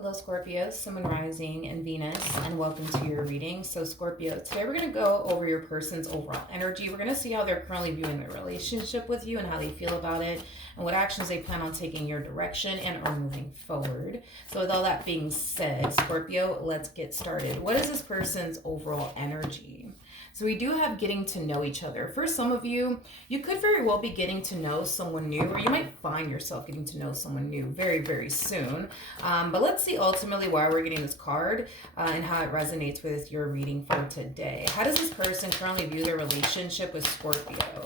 Hello, Scorpio, Sun, Moon, Rising, and Venus, and welcome to your reading. So, Scorpio, today we're going to go over your person's overall energy. We're going to see how they're currently viewing their relationship with you and how they feel about it, and what actions they plan on taking your direction and are moving forward. So, with all that being said, Scorpio, let's get started. What is this person's overall energy? So we do have getting to know each other. For some of you, you could very well be getting to know someone new, or you might find yourself getting to know someone new very, very soon. But let's see ultimately why we're getting this card and how it resonates with your reading for today. How does this person currently view their relationship with Scorpio?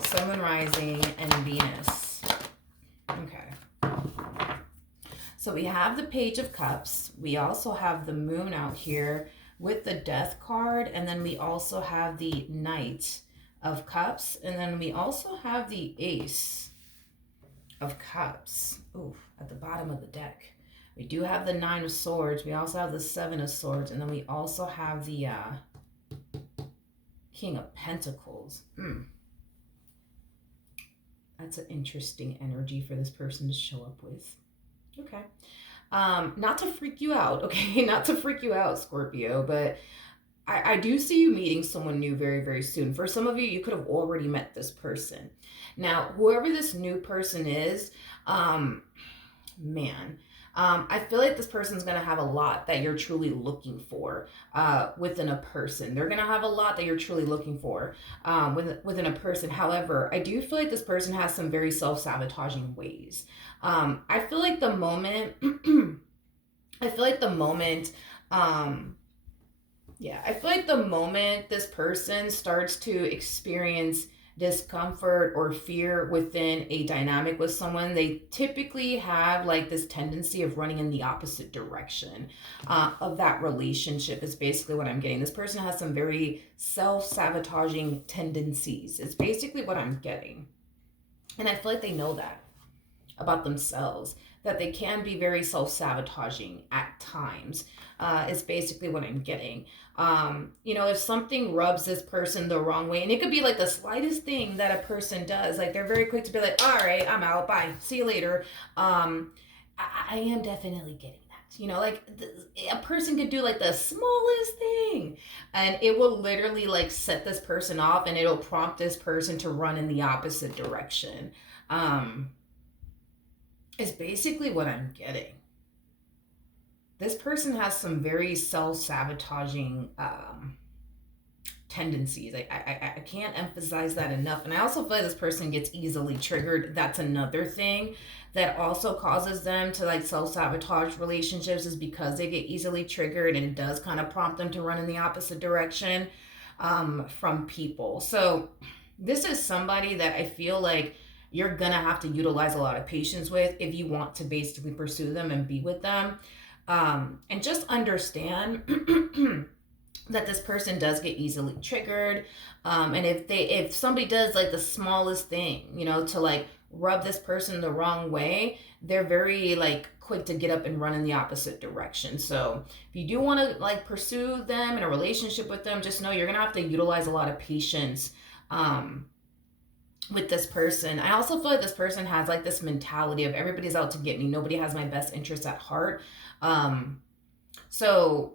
Sun, Moon, Rising, and Venus. Okay. So we have the Page of Cups. We also have the Moon out here with the Death card, and then we also have the Knight of Cups, and then we also have the Ace of Cups. Ooh, at the bottom of the deck. We do have the Nine of Swords. We also have the Seven of Swords, and then we also have the King of Pentacles. That's an interesting energy for this person to show up with. Okay. Not to freak you out, okay? Not to freak you out, Scorpio, but I do see you meeting someone new very, very soon. For some of you, you could have already met this person. Now, whoever this new person is, I feel like this person's going to have a lot that you're truly looking for within a person. They're going to have a lot that you're truly looking for within a person. However, I do feel like this person has some very self-sabotaging ways. I feel like the moment, I feel like the moment this person starts to experience discomfort or fear within a dynamic with someone, they typically have like this tendency of running in the opposite direction of that relationship is basically what I'm getting. This person has some very self-sabotaging tendencies. It's basically what I'm getting. And I feel like they know that about themselves, that they can be very self-sabotaging at times, is basically what I'm getting. If something rubs this person the wrong way, and it could be like the slightest thing that a person does, like they're very quick to be like, all right, I'm out, bye, see you later. I am definitely getting that. A person could do like the smallest thing and it will literally like set this person off, and it'll prompt this person to run in the opposite direction. Is basically what I'm getting. This person has some very self-sabotaging tendencies. I can't emphasize that enough. And I also feel like this person gets easily triggered. That's another thing that also causes them to like self-sabotage relationships, is because they get easily triggered, and it does kind of prompt them to run in the opposite direction from people. So this is somebody that I feel like you're gonna have to utilize a lot of patience with if you want to basically pursue them and be with them. And just understand that this person does get easily triggered. And if somebody does like the smallest thing, to like rub this person the wrong way, they're very like quick to get up and run in the opposite direction. So if you do want to like pursue them in a relationship with them, just know you're gonna have to utilize a lot of patience with this person. I also feel like this person has like this mentality of everybody's out to get me. Nobody has my best interest at heart. So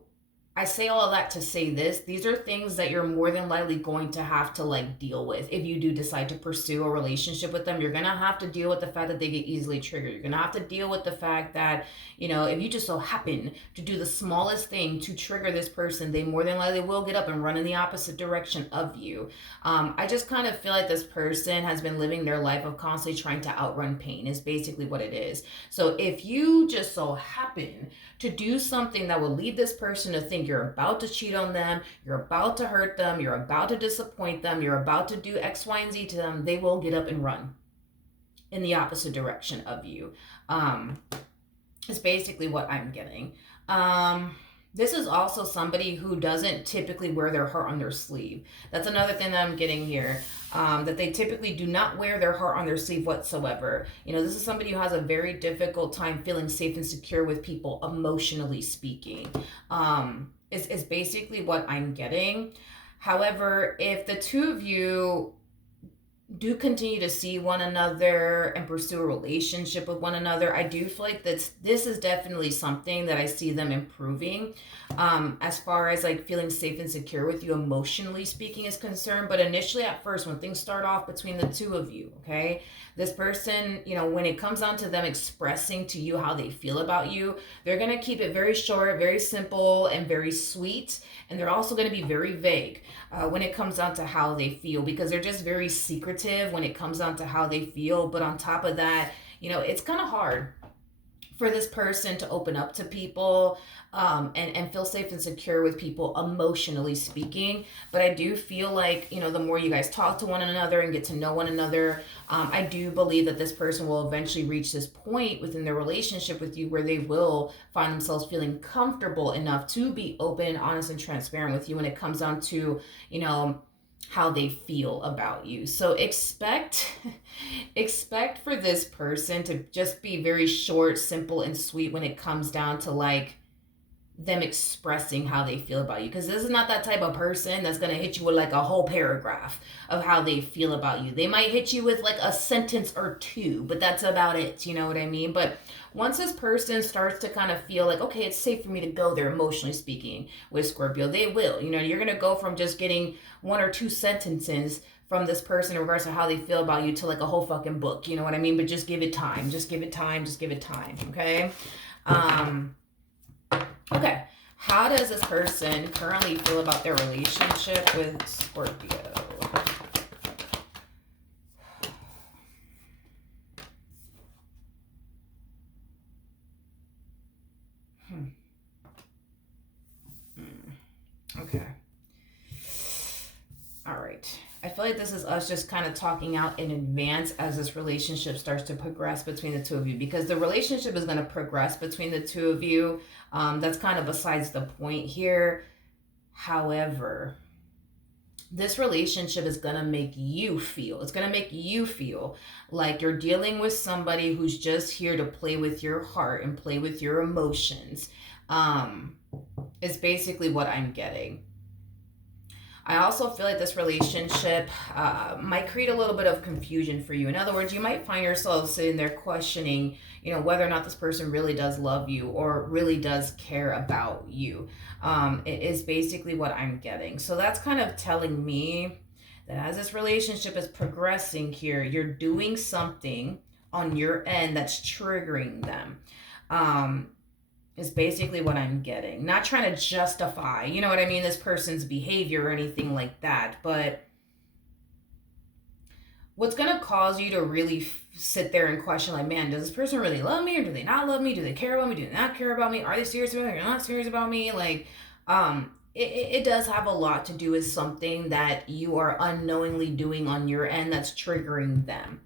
I say all of that to say this. These are things that you're more than likely going to have to like deal with if you do decide to pursue a relationship with them. You're going to have to deal with the fact that they get easily triggered. You're going to have to deal with the fact that, if you just so happen to do the smallest thing to trigger this person, they more than likely will get up and run in the opposite direction of you. I just kind of feel like this person has been living their life of constantly trying to outrun pain, is basically what it is. So if you just so happen to do something that will lead this person to think you're about to cheat on them, you're about to hurt them, you're about to disappoint them, you're about to do X, Y, and Z to them, they will get up and run in the opposite direction of you. Is basically what I'm getting. This is also somebody who doesn't typically wear their heart on their sleeve. That's another thing that I'm getting here, that they typically do not wear their heart on their sleeve whatsoever. This is somebody who has a very difficult time feeling safe and secure with people, emotionally speaking, is basically what I'm getting. However, if the two of you do continue to see one another and pursue a relationship with one another. I do feel like this is definitely something that I see them improving, as far as like feeling safe and secure with you emotionally speaking is concerned. But initially, at first, when things start off between the two of you, okay, this person, when it comes down to them expressing to you how they feel about you, they're gonna keep it very short, very simple, and very sweet. And they're also going to be very vague when it comes down to how they feel, because they're just very secretive when it comes down to how they feel. But on top of that, it's kind of hard for this person to open up to people, and feel safe and secure with people emotionally speaking. But I do feel like, the more you guys talk to one another and get to know one another, I do believe that this person will eventually reach this point within their relationship with you where they will find themselves feeling comfortable enough to be open, honest, and transparent with you when it comes down to, how they feel about you. So expect for this person to just be very short, simple, and sweet when it comes down to like them expressing how they feel about you, because this is not that type of person that's going to hit you with like a whole paragraph of how they feel about you. They might hit you with like a sentence or two, but that's about it, you know what I mean? But once this person starts to kind of feel like, okay, it's safe for me to go there emotionally speaking with Scorpio, they will. You're going to go from just getting one or two sentences from this person in regards to how they feel about you to like a whole fucking book, you know what I mean? But just give it time, just give it time, just give it time, okay? Okay, how does this person currently feel about their relationship with Scorpio? Okay. All right. I feel like this is us just kind of talking out in advance as this relationship starts to progress between the two of you, because the relationship is going to progress between the two of you. That's kind of besides the point here. However, this relationship is going to make you feel, it's going to make you feel like you're dealing with somebody who's just here to play with your heart and play with your emotions. Is basically what I'm getting. I also feel like this relationship might create a little bit of confusion for you. In other words, you might find yourself sitting there questioning, whether or not this person really does love you or really does care about you. It is basically what I'm getting. So that's kind of telling me that as this relationship is progressing here, you're doing something on your end that's triggering them. Is basically what I'm getting. Not trying to justify, you know what I mean, this person's behavior or anything like that, but what's going to cause you to really sit there and question, like, man, does this person really love me, or do they not love me? Do they care about me? Do they not care about me? Are they serious about me? Are they not serious about me? Like, it does have a lot to do with something that you are unknowingly doing on your end that's triggering them.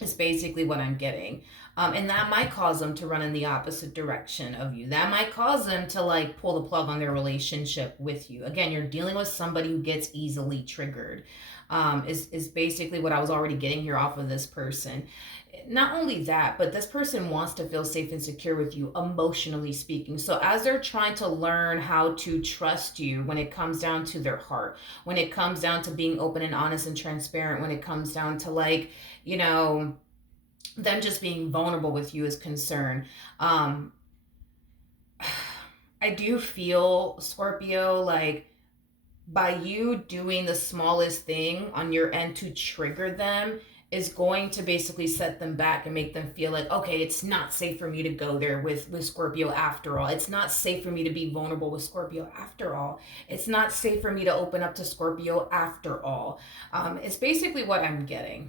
Is basically what I'm getting. And that might cause them to run in the opposite direction of you. That might cause them to like pull the plug on their relationship with you. Again, you're dealing with somebody who gets easily triggered. Is basically what I was already getting here off of this person. Not only that, but this person wants to feel safe and secure with you, emotionally speaking. So as they're trying to learn how to trust you when it comes down to their heart, when it comes down to being open and honest and transparent, when it comes down to like, them just being vulnerable with you is concerned. I do feel, Scorpio, like by you doing the smallest thing on your end to trigger them is going to basically set them back and make them feel like, okay, it's not safe for me to go there with Scorpio after all. It's not safe for me to be vulnerable with Scorpio after all. It's not safe for me to open up to Scorpio after all. It's basically what I'm getting.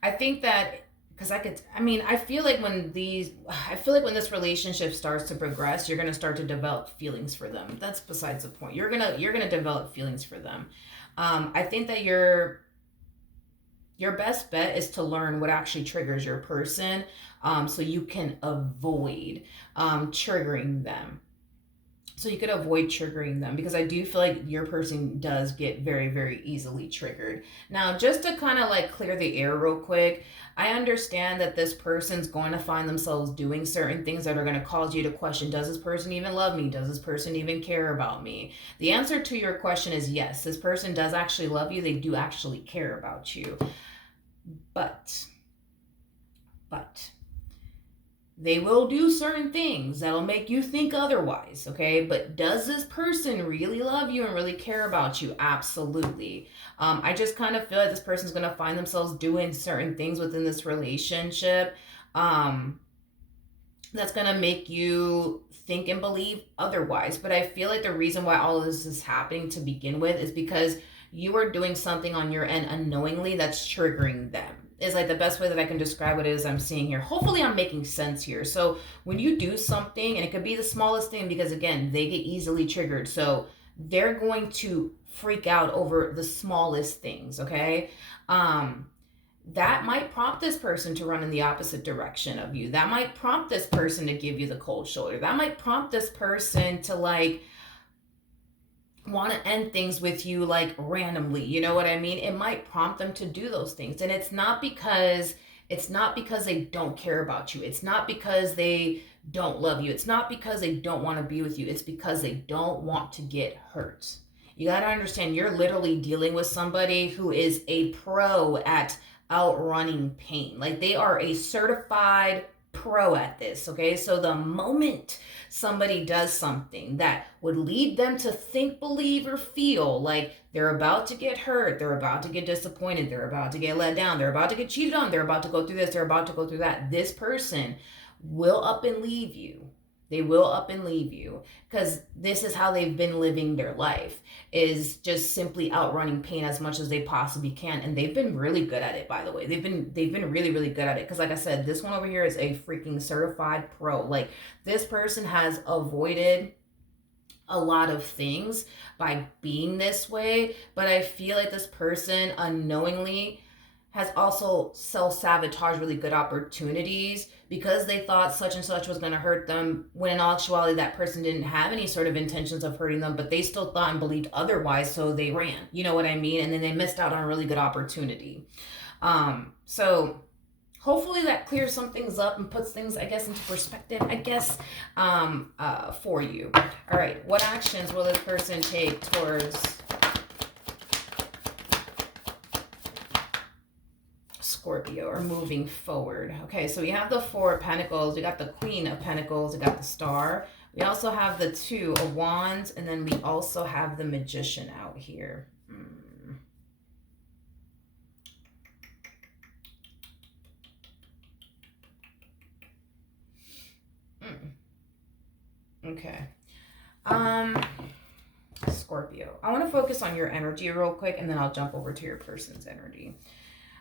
I think that because I feel like when this relationship starts to progress, you're going to start to develop feelings for them. That's besides the point. You're going to develop feelings for them. I think that your best bet is to learn what actually triggers your person, so you can avoid triggering them. So you could avoid triggering them, because I do feel like your person does get very, very easily triggered. Now, just to kind of like clear the air real quick, I understand that this person's going to find themselves doing certain things that are going to cause you to question, does this person even love me? Does this person even care about me? The answer to your question is yes. This person does actually love you. They do actually care about you. But they will do certain things that'll make you think otherwise, okay? But does this person really love you and really care about you? Absolutely. I just kind of feel like this person's going to find themselves doing certain things within this relationship that's going to make you think and believe otherwise. But I feel like the reason why all of this is happening to begin with is because you are doing something on your end unknowingly that's triggering them. Is like the best way that I can describe it is I'm seeing here. Hopefully I'm making sense here. So when you do something, and it could be the smallest thing, because again, they get easily triggered. So they're going to freak out over the smallest things, okay? That might prompt this person to run in the opposite direction of you. That might prompt this person to give you the cold shoulder. That might prompt this person to like want to end things with you like randomly, you know what I mean? It might prompt them to do those things, and it's not because they don't care about you. It's not because they don't love you. It's not because they don't want to be with you. It's because they don't want to get hurt. You got to understand, you're literally dealing with somebody who is a pro at outrunning pain. Like, they are a certified pro at this, okay? So the moment somebody does something that would lead them to think, believe, or feel like they're about to get hurt, they're about to get disappointed, they're about to get let down, they're about to get cheated on, they're about to go through this, they're about to go through that, this person will up and leave you. They will up and leave you, because this is how they've been living their life, is just simply outrunning pain as much as they possibly can. And they've been really good at it, by the way. They've been really, really good at it. Because like I said, this one over here is a freaking certified pro. Like, this person has avoided a lot of things by being this way. But I feel like this person unknowingly has also self-sabotaged really good opportunities because they thought such and such was going to hurt them, when in actuality that person didn't have any sort of intentions of hurting them, but they still thought and believed otherwise, so they ran, you know what I mean? And then they missed out on a really good opportunity. So hopefully that clears some things up and puts things, I guess, into perspective, I guess, for you. All right, what actions will this person take towards Scorpio, or moving forward? Okay, so we have the Four of Pentacles, we got the Queen of Pentacles, we got the Star, we also have the Two of Wands, and then we also have the Magician out here. Okay. Scorpio, I want to focus on your energy real quick, and then I'll jump over to your person's energy.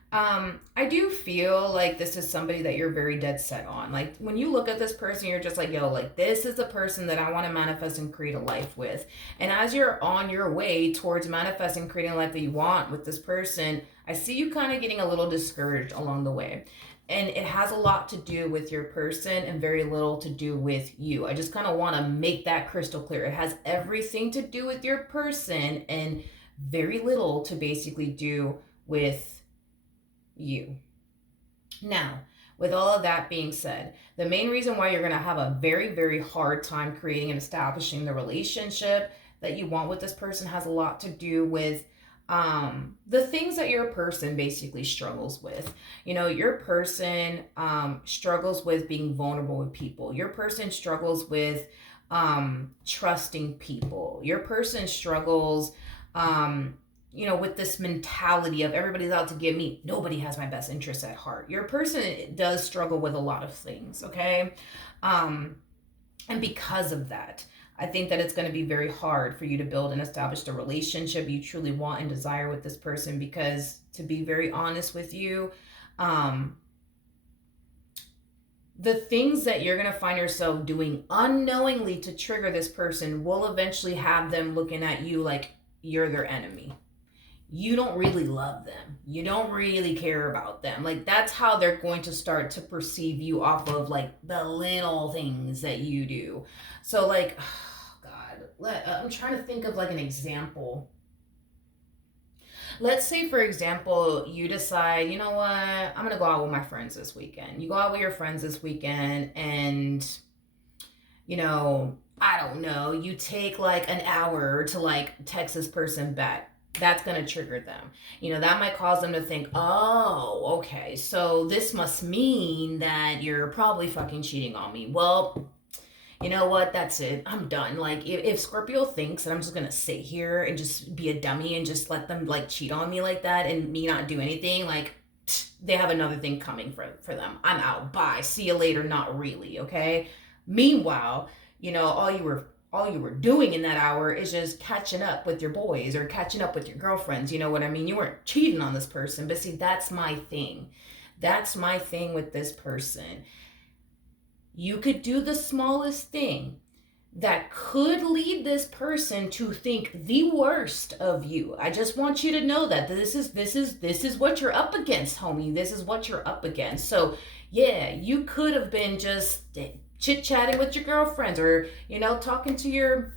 I do feel like this is somebody that you're very dead set on. Like, when you look at this person, you're just like, yo, like, this is the person that I want to manifest and create a life with. And as you're on your way towards manifesting, creating a life that you want with this person, I see you kind of getting a little discouraged along the way. And it has a lot to do with your person and very little to do with you. I just kind of want to make that crystal clear. It has everything to do with your person and very little to basically do with you. Now, with all of that being said, the main reason why you're going to have a very, very hard time creating and establishing the relationship that you want with this person has a lot to do with the things that your person basically struggles with. You know, your person struggles with being vulnerable with people. Your person struggles with trusting people. Your person struggles with this mentality of everybody's out to get me. Nobody has my best interests at heart. Your person does struggle with a lot of things, okay? And because of that, I think that it's going to be very hard for you to build and establish the relationship you truly want and desire with this person, because, to be very honest with you, the things that you're going to find yourself doing unknowingly to trigger this person will eventually have them looking at you like you're their enemy. You don't really love them. You don't really care about them. Like, that's how they're going to start to perceive you, off of like the little things that you do. So like, oh God, I'm trying to think of like an example. Let's say, for example, you decide, you know what, I'm going to go out with my friends this weekend. You go out with your friends this weekend and, I don't know, you take like an hour to like text this person back. That's going to trigger them. That might cause them to think, oh, okay, so this must mean that you're probably fucking cheating on me. Well, you know what? That's it. I'm done. Like, if Scorpio thinks that I'm just gonna sit here and just be a dummy and just let them like cheat on me like that and me not do anything, like, they have another thing coming for them. I'm out. Bye. See you later. Not really. Okay. Meanwhile, all you were doing in that hour is just catching up with your boys or catching up with your girlfriends. You know what I mean? You weren't cheating on this person. But see, that's my thing. That's my thing with this person. You could do the smallest thing that could lead this person to think the worst of you. I just want you to know that this is what you're up against, homie. This is what you're up against. So, yeah, you could have been just chit-chatting with your girlfriends or, talking to your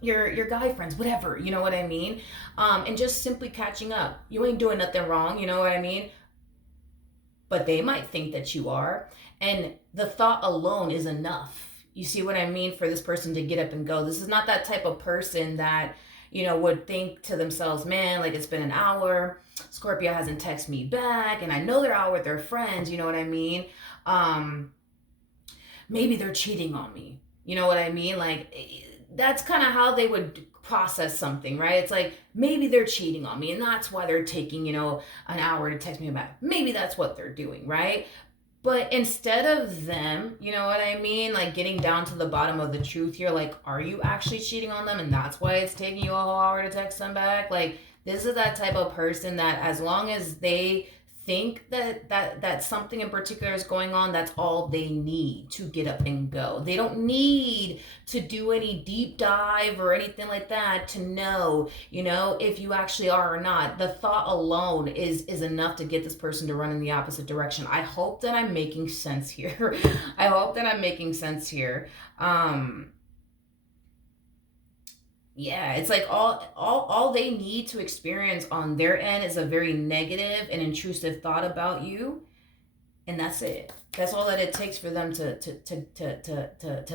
guy friends, whatever, you know what I mean? And just simply catching up. You ain't doing nothing wrong, you know what I mean? But they might think that you are. And the thought alone is enough. You see what I mean? For this person to get up and go. This is not that type of person that, would think to themselves, man, like it's been an hour. Scorpio hasn't texted me back. And I know they're out with their friends. You know what I mean? Maybe they're cheating on me. You know what I mean? Like, that's kind of how they would process something, right? It's like, maybe they're cheating on me and that's why they're taking, an hour to text me back. Maybe that's what they're doing, right? But instead of them, you know what I mean? Like getting down to the bottom of the truth here, like, are you actually cheating on them? And that's why it's taking you a whole hour to text them back? Like, this is that type of person that as long as they think that something in particular is going on, that's all they need to get up and go. They don't need to do any deep dive or anything like that to know, if you actually are or not. The thought alone is enough to get this person to run in the opposite direction. I hope that I'm making sense here. I hope that I'm making sense here. Yeah, it's like all they need to experience on their end is a very negative and intrusive thought about you, and that's it. That's all that it takes for them to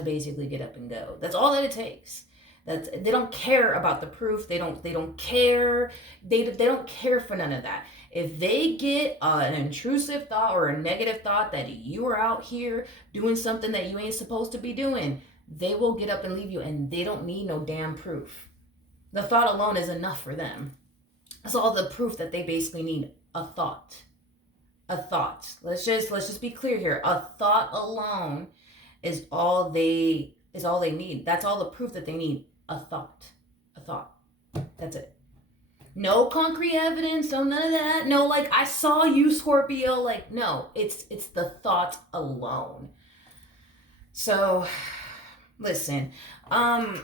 basically get up and go. That's all that it takes. They don't care about the proof. They don't care. They don't care for none of that. If they get an intrusive thought or a negative thought that you are out here doing something that you ain't supposed to be doing, they will get up and leave you, and they don't need no damn proof. The thought alone is enough for them. That's all the proof that they basically need. A thought. A thought. Let's just be clear here. A thought alone is all they need. That's all the proof that they need. A thought. A thought. That's it. No concrete evidence, no none of that. No, like, I saw you, Scorpio. Like, no, it's the thought alone. So, listen, I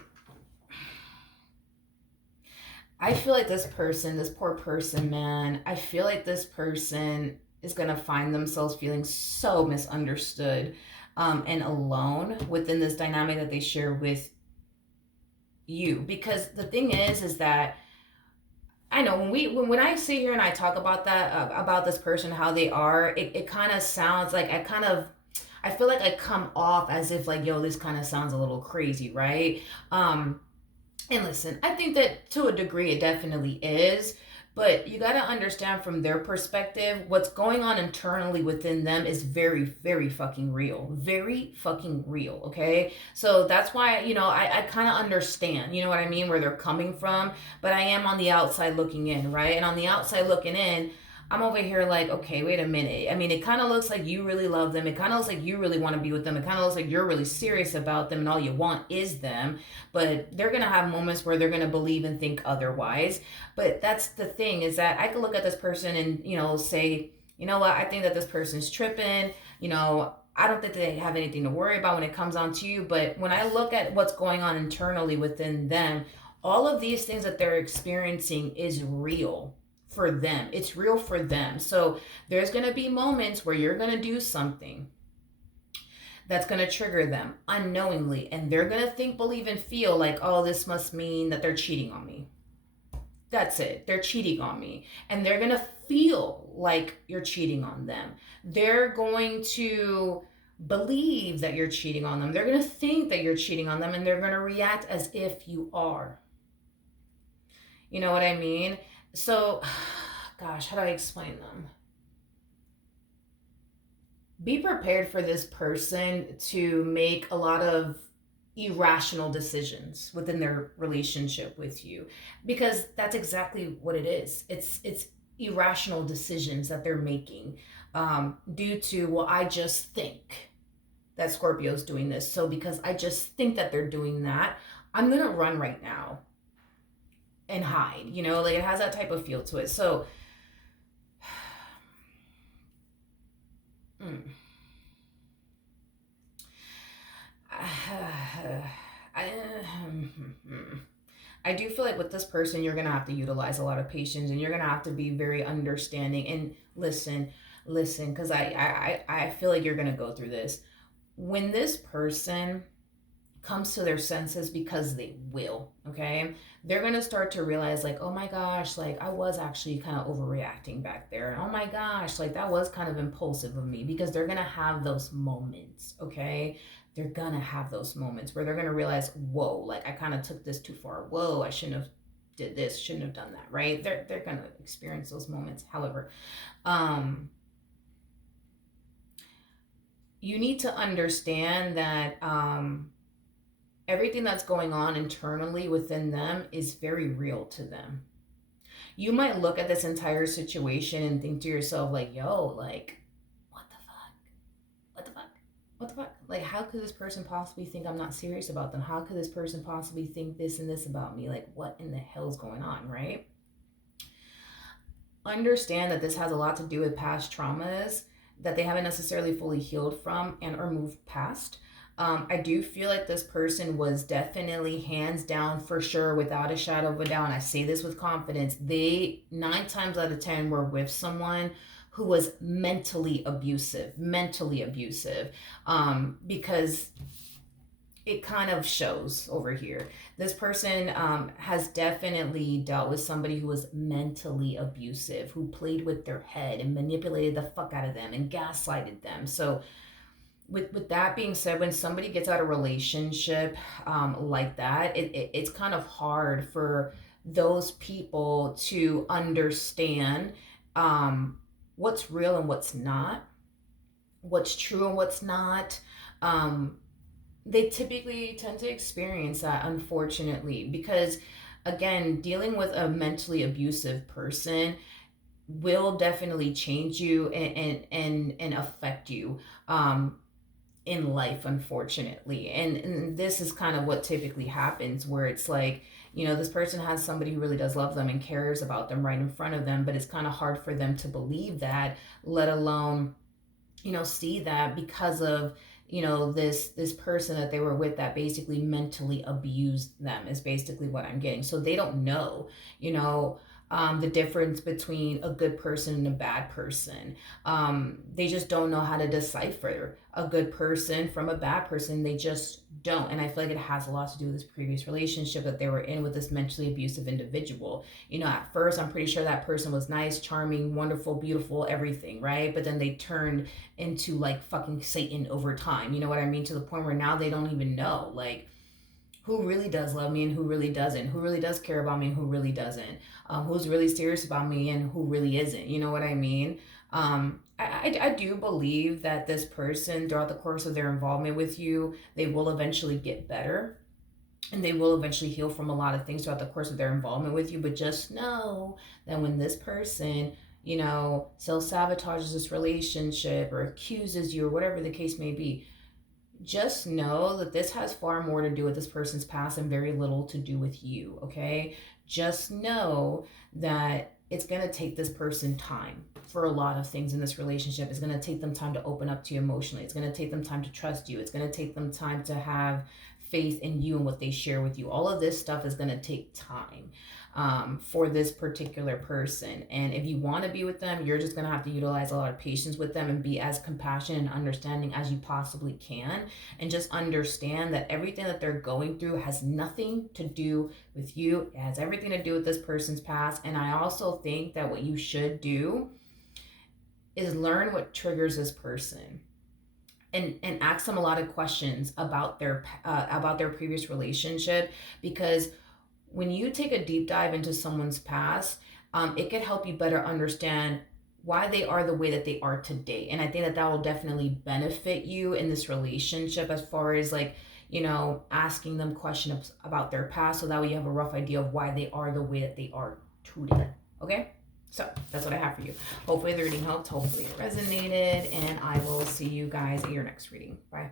feel like this poor person, man, I feel like this person is going to find themselves feeling so misunderstood and alone within this dynamic that they share with you. Because the thing is that I know when I sit here and I talk about that, about this person, how they are, it kind of sounds like I feel like I come off as if like, yo, this kind of sounds a little crazy, right? And listen, I think that to a degree it definitely is, but you got to understand from their perspective, what's going on internally within them is very, very fucking real. Very fucking real, okay? So that's why, I kind of understand, you know what I mean, where they're coming from, but I am on the outside looking in, right? And on the outside looking in, I'm over here like, okay, wait a minute. I mean, it kind of looks like you really love them. It kind of looks like you really want to be with them. It kind of looks like you're really serious about them and all you want is them. But they're going to have moments where they're going to believe and think otherwise. But that's the thing, is that I could look at this person and, say, you know what, I think that this person's tripping. I don't think they have anything to worry about when it comes on to you. But when I look at what's going on internally within them, all of these things that they're experiencing is real. For them. It's real for them. So there's going to be moments where you're going to do something that's going to trigger them unknowingly. And they're going to think, believe, and feel like, oh, this must mean that they're cheating on me. That's it. They're cheating on me. And they're going to feel like you're cheating on them. They're going to believe that you're cheating on them. They're going to think that you're cheating on them, and they're going to react as if you are. You know what I mean? So, gosh, how do I explain them? Be prepared for this person to make a lot of irrational decisions within their relationship with you, because that's exactly what it is. It's irrational decisions that they're making, due to, well, I just think that Scorpio's doing this, so because I just think that they're doing that, I'm gonna run right now and hide. Like, it has that type of feel to it. So I do feel like with this person, you're going to have to utilize a lot of patience, and you're going to have to be very understanding and listen, because I feel like you're going to go through this. When this person comes to their senses, because they will, okay, they're going to start to realize, like, oh my gosh, like, I was actually kind of overreacting back there. And oh my gosh, like, that was kind of impulsive of me, because they're going to have those moments, okay? They're going to have those moments where they're going to realize, whoa, like, I kind of took this too far. Whoa, I shouldn't have did this, shouldn't have done that, right? They're going to experience those moments. However, you need to understand that everything that's going on internally within them is very real to them. You might look at this entire situation and think to yourself, like, yo, like, what the fuck? What the fuck? What the fuck? Like, how could this person possibly think I'm not serious about them? How could this person possibly think this and this about me? Like, what in the hell is going on, right? Understand that this has a lot to do with past traumas that they haven't necessarily fully healed from and or moved past. I do feel like this person was definitely, hands down, for sure, without a shadow of a doubt, and I say this with confidence, they 9 times out of 10 were with someone who was mentally abusive, because it kind of shows over here. This person has definitely dealt with somebody who was mentally abusive, who played with their head and manipulated the fuck out of them and gaslighted them. So with that being said, when somebody gets out of a relationship like that, it's kind of hard for those people to understand what's real and what's not, what's true and what's not. They typically tend to experience that, unfortunately, because, again, dealing with a mentally abusive person will definitely change you and affect you in life, unfortunately. And this is kind of what typically happens, where it's like, this person has somebody who really does love them and cares about them right in front of them, but it's kind of hard for them to believe that, let alone, see that, because of, this person that they were with that basically mentally abused them, is basically what I'm getting. So they don't know, the difference between a good person and a bad person. They just don't know how to decipher a good person from a bad person. They just don't. And I feel like it has a lot to do with this previous relationship that they were in with this mentally abusive individual. At first, I'm pretty sure that person was nice, charming, wonderful, beautiful, everything, right? But then they turned into like fucking Satan over time. You know what I mean? To the point where now they don't even know, like, who really does love me and who really doesn't, who really does care about me and who really doesn't, who's really serious about me and who really isn't. You know what I mean? I do believe that this person, throughout the course of their involvement with you, they will eventually get better and they will eventually heal from a lot of things throughout the course of their involvement with you. But just know that when this person, self-sabotages this relationship or accuses you or whatever the case may be, just know that this has far more to do with this person's past and very little to do with you, okay? Just know that it's going to take this person time for a lot of things in this relationship. It's going to take them time to open up to you emotionally. It's going to take them time to trust you. It's going to take them time to have faith in you and what they share with you. All of this stuff is going to take time for this particular person. And if you want to be with them, you're just going to have to utilize a lot of patience with them and be as compassionate and understanding as you possibly can. And just understand that everything that they're going through has nothing to do with you. It has everything to do with this person's past. And I also think that what you should do is learn what triggers this person. And ask them a lot of questions about their previous relationship, because when you take a deep dive into someone's past, it could help you better understand why they are the way that they are today. And I think that that will definitely benefit you in this relationship, as far as like, asking them questions about their past, so that way you have a rough idea of why they are the way that they are today. Okay? So that's what I have for you. Hopefully the reading helped. Hopefully it resonated. And I will see you guys at your next reading. Bye.